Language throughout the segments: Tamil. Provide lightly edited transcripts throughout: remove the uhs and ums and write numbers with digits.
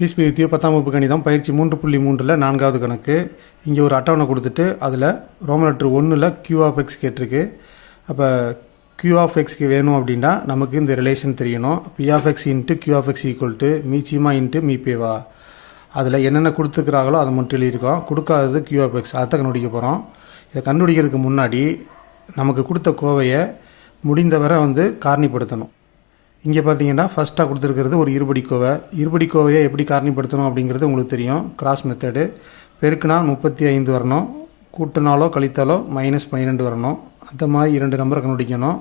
பிஎஸ்பி வித்தியோ 10ஆம் வகுப்பு கணிதம் பயிற்சி 3.3ல் 4வது கணக்கு. இங்கே ஒரு அட்டவணை கொடுத்துட்டு அதில் ரோமன் லெட்டர் 1ல் Q ஆஃப் எக்ஸ் கேட்டிருக்கு. அப்போ Q ஆஃப் எக்ஸ்க்கு வேணும் அப்படின்னா நமக்கு இந்த ரிலேஷன் தெரியணும். P of X into Q of X equal to மீச்சிமா இன்ட்டு மீபேவா. அதில் என்னென்ன கொடுத்துக்கிறாங்களோ அதை மட்டும் எழுதியிருக்கோம். கொடுக்காதது Q ஆஃப் எக்ஸ், அதை கண்டுபிடிக்க போகிறோம். இதை கண்டுபிடிக்கிறதுக்கு முன்னாடி நமக்கு கொடுத்த கோவையை முடிந்தவரை காரணிப்படுத்தணும். இங்கே பார்த்தீங்கன்னா ஃபஸ்ட்டாக கொடுத்துருக்கிறது ஒரு இருபடிக்கோவை. இருபடிக்கோவையை எப்படி காரணிப்படுத்தணும் அப்படிங்கிறது உங்களுக்கு தெரியும். Cross method. பெருக்குனா 35 வரணும், கூட்டினாலோ கழித்தாலோ -12 வரணும். அந்த மாதிரி 2 நம்பரை கண்டுபிடிக்கணும்.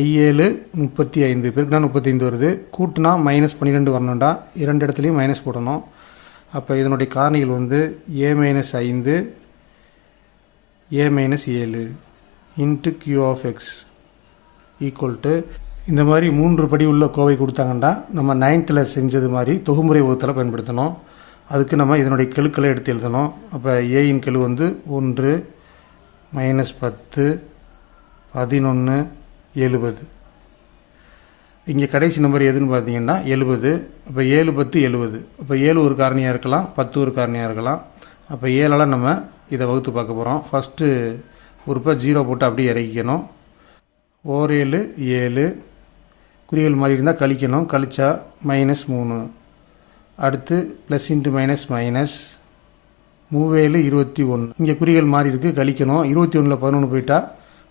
I7 35, பெருக்குனா 35 வருது, கூட்டினா -12 வரணும்டா, 2 இடத்துலையும் மைனஸ் போடணும். அப்போ இதனுடைய காரணிகள் A-5 A-7 into Q of X equal to இந்த மாதிரி 3 படி உள்ள கோவை கொடுத்தாங்கன்னா நம்ம 9th செஞ்சது மாதிரி தொகுமுறை வகுத்தலை பயன்படுத்தணும். அதுக்கு நம்ம இதனுடைய கெழுக்களை எடுத்து எழுதணும். அப்போ ஏயின் கெழு 1 -10 11 70. இங்கே கடைசி நம்பர் எதுன்னு பார்த்தீங்கன்னா 70. அப்போ 7 10 70. அப்போ 7 ஒரு காரணியாக இருக்கலாம், 10 ஒரு காரணியாக இருக்கலாம். அப்போ 7ஆல் நம்ம இதை வகுத்து பார்க்க போகிறோம். ஃபஸ்ட்டு உறுப்பை 0 போட்டு அப்படியே இறக்கிக்கணும். 7 7 குறிகள் மாதிரி இருந்தால் கழிக்கணும். கழிச்சா -3. அடுத்து ப்ளஸ் இன்ட்டு மைனஸ் மைனஸ் 7 21. இங்கே குறிகள் மாறி இருக்குது, கழிக்கணும். 21ல் 11 போயிட்டா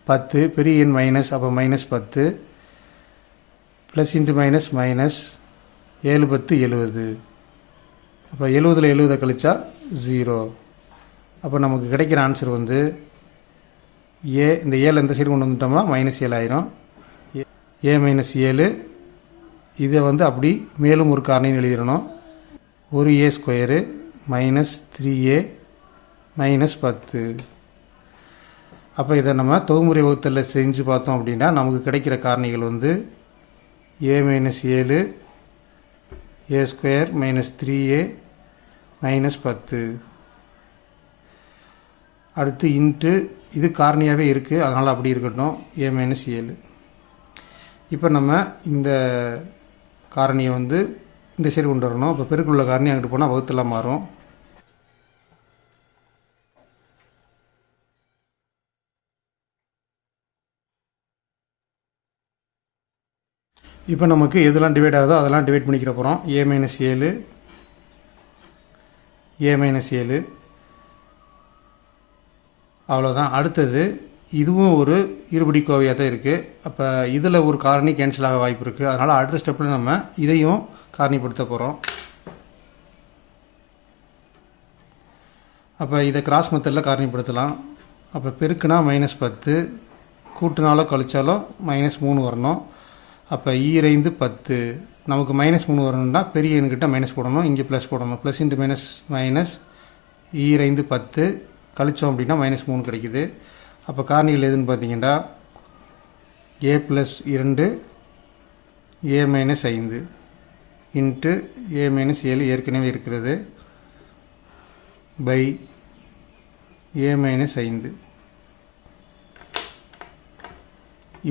10, பெரிய எண் மைனஸ், அப்போ -10 ப்ளஸ் இன்ட்டு மைனஸ் மைனஸ் 7 10 70. அப்போ 70ல் 70 கழிச்சா 0. அப்போ நமக்கு கிடைக்கிற ஆன்சர் இந்த 7 இந்த சைடு கொண்டு வந்துட்டோம்னா -7 ஆயிரும். A-7. இதை அப்படி மேலும் ஒரு காரணின்னு எழுதிடணும். ஒரு A² -3A -10. அப்போ இதை நம்ம தொகுமுறை வகுத்தலில் செஞ்சு பார்த்தோம் அப்படின்னா நமக்கு கிடைக்கிற காரணிகள் A-7 A² -3A -10. அடுத்து இன்ட்டு இது காரணியாகவே இருக்குது, அதனால் அப்படி இருக்கட்டும். A-7. இப்போ நம்ம இந்த காரணியை இந்த சைடு கொண்டு வரணும். இப்போ பெருக்குள்ள காரணி அங்கிட்டு போனால் வகுத்தெல்லாம் மாறும். இப்போ நமக்கு எதெல்லாம் டிவைட் ஆகுதோ அதெல்லாம் டிவைட் பண்ணிக்கிற போகிறோம். A-7 A-7 அவ்வளோதான். அடுத்தது இதுவும் ஒரு இருபடி கோவையாக தான் இருக்குது. அப்போ இதில் ஒரு காரணி கேன்சல் ஆக வாய்ப்பு இருக்குது. அதனால் அடுத்த ஸ்டெப்பில் நம்ம இதையும் காரணிப்படுத்த போகிறோம். அப்போ இதை கிராஸ் மெத்தடில் காரணிப்படுத்தலாம். அப்போ பெருக்குனா -10, கூட்டினாலோ கழிச்சாலோ -3 வரணும். அப்போ 2 10. நமக்கு -3 வரணும்னா பெரிய எண்கிட்ட மைனஸ் போடணும், இங்கே ப்ளஸ் போடணும். ப்ளஸ் இன்ட்டு மைனஸ் மைனஸ் 2 10 கழித்தோம் அப்படின்னா -3 கிடைக்குது. அப்போ காரணிகள் எதுன்னு பார்த்தீங்கன்னா A+2 A-5 இன்ட்டு A-7 ஏற்கனவே இருக்கிறது பை A-5.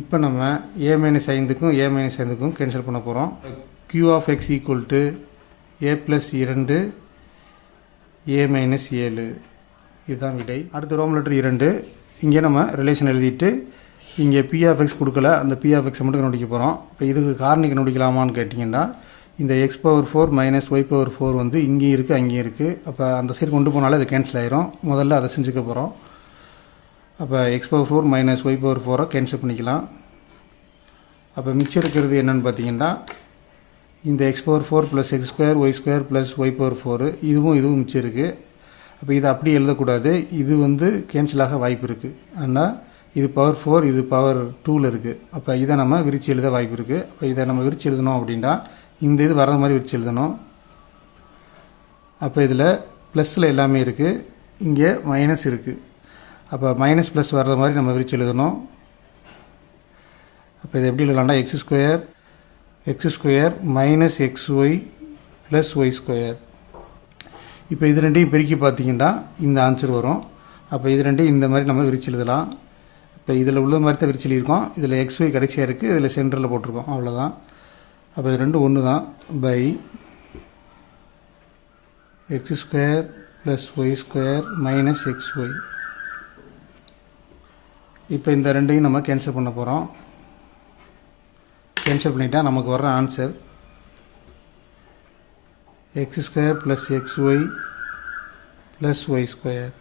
இப்போ நம்ம A-5க்கும் A-5க்கும் கேன்சல் பண்ண போகிறோம். Q of X equal to A+2 A-7. இதுதான் விடை. அடுத்து ரோமன் லெட்டர் 2. இங்கே நம்ம ரிலேஷன் எழுதிட்டு இங்கே P ஆஃப் எக்ஸ் கொடுக்கல, அந்த P ஆஃப் எக்ஸை மட்டும் கண்டுபிடிக்க போகிறோம். இப்போ இதுக்கு காரணி கண்டுபிடிக்கலாமான்னு கேட்டிங்கன்னா இந்த x⁴ - y⁴ இங்கேயும் இருக்குது அங்கேயும் இருக்குது. அப்போ அந்த சைடு கொண்டு போனாலே அது கேன்சல் ஆயிரும். முதல்ல அதை செஞ்சுக்க போகிறோம். அப்போ x⁴ - y⁴ கேன்சல் பண்ணிக்கலாம். அப்போ மிச்சம் இருக்கிறது என்னென்னு பார்த்தீங்கன்னா இந்த x⁴ + x² y² + y⁴ இதுவும் மிச்சம் இருக்குது. அப்போ இதை அப்படி எழுதக்கூடாது, இது கேன்சல் ஆக வாய்ப்பு இருக்குது. ஆனால் இது பவர் 4, இது பவர் 2ல் இருக்குது. அப்போ இதை நம்ம விரித்து எழுத வாய்ப்பு இருக்குது. அப்போ இதை நம்ம விரித்து எழுதணும் அப்படின்னா இந்த இது வர்ற மாதிரி விரித்து எழுதணும். அப்போ இதில் ப்ளஸில் எல்லாமே இருக்குது, இங்கே மைனஸ் இருக்குது. அப்போ மைனஸ் ப்ளஸ் வர்ற மாதிரி நம்ம விரித்து எழுதணும். அப்போ இதை எப்படி எழுதலாம்னா x² -xy + y². இப்போ இது ரெண்டையும் பெருக்கி பார்த்தீங்கன்னா இந்த ஆன்சர் வரும். அப்போ இது ரெண்டையும் இந்த மாதிரி நம்ம விரிச்சு எழுதலாம். இப்போ இதில் உள்ள மாதிரி தான் விரிச்சு எழுதியிருக்கோம். இதில் XY கடைசியாக இருக்குது, இதில் சென்டரில் போட்டிருக்கோம், அவ்வளோதான். அப்போ இது ரெண்டும் ஒன்று தான். By x square plus y square minus x y. இப்போ இந்த ரெண்டையும் நம்ம கேன்சல் பண்ண போகிறோம். கேன்சல் பண்ணிட்டா நமக்கு வர்ற answer x square plus x y plus y square.